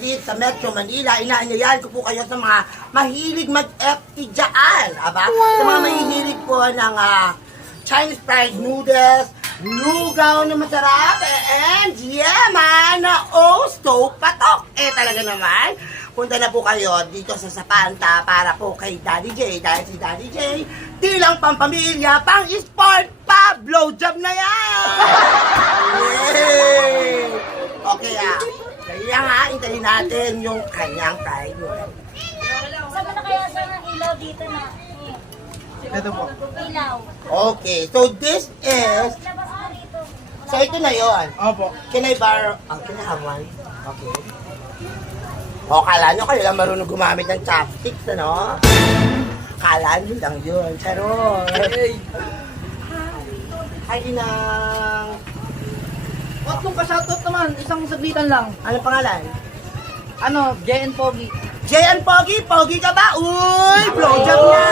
Street sa Metro Manila. Inaanyayahan ko po kayo sa mga mahilig mag-FT dyan. Aba? Sa mga mahihilig po ng ah, Chinese fried noodles, lugaw na masarap, and yeah man, na osto patok. Eh talaga naman, punta na po kayo dito sa Sapanta para po kay Daddy J. Dahil si Daddy J, di lang pampamilya, pang sport pa, blowjob na yan! Yay! Okay ah, nga, intayin natin yung kanyang noodles. Sama na kaya sa ilaw dito na. Ito po. Ilaw. Okay, so this is, so ito na yon. Opo. Can I borrow? Oh, can I have one? Okay. O, kala nyo kayo lang marunong gumamit ng chopsticks, ano? Kala nyo lang yun. Charot. Hey! Hi, Inang. Wag nung ka-shoutout naman, isang saglitan lang. Ano pangalan? Ano, JN Pogi. Jayan Pogi, Pogi ka ba? Uy, blowjob na!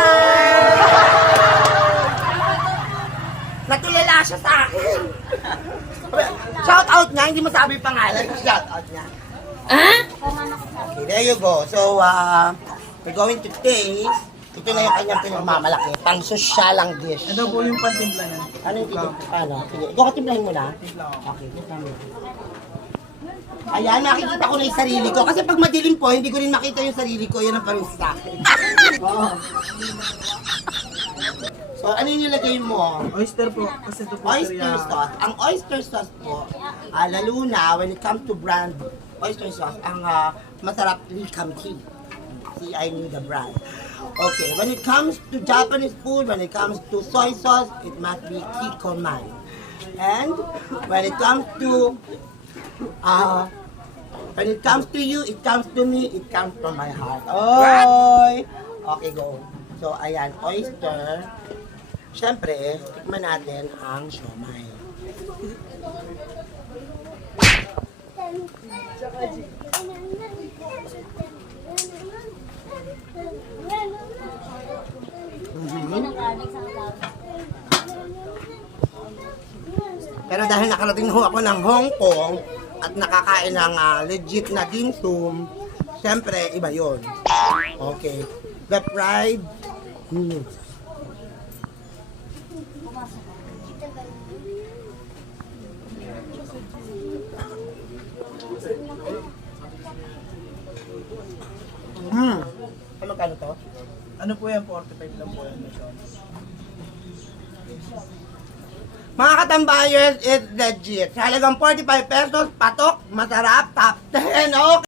Natulala siya sa akin. Shout out niya, hindi mo sabi pangalan. Shout out niya. Ko sa Okay, there you go. So, uh, we're going to taste. Ito na yung kanyang pinagmamalaki. Pang sosyalang dish. Ito po yung pantimpla niya. Ano yung titig? Ano? Sige, ikaw katimplahin mo na. Timpla. Okay, timpla mo. Ayan, nakikita ko na yung sarili ko. Kasi pag madilim po, hindi ko rin makita yung sarili ko. Yan ang parang sa akin. So, ano yung nilagay mo? Oyster po. Kasi ito po Oyster teriyaki. sauce. Ang oyster sauce po, ah, lalo na when it comes to brand oyster sauce, ang ah, masarap Likam Tea. See, I knew the brand. Okay, when it comes to Japanese food, when it comes to soy sauce, it must be Kikoman. And when it comes to uh, when it comes to you, it comes to me, it comes from my heart. Oy! Okay, go. So, ayan, oyster. Siyempre, tikman natin ang siomay. Yan ang garlic sa ilaw. Pero dahil nakarating ho ako ng Hong Kong at nakakain ng ah, legit na dim sum, siyempre, iba yon. Okay. The fried noodles. Hmm. Ano magkano to? Ano po yan? 45 lang po yan. Mga katambayers, it's legit. Halagang 45 pesos, patok, masarap, top 10. Okay.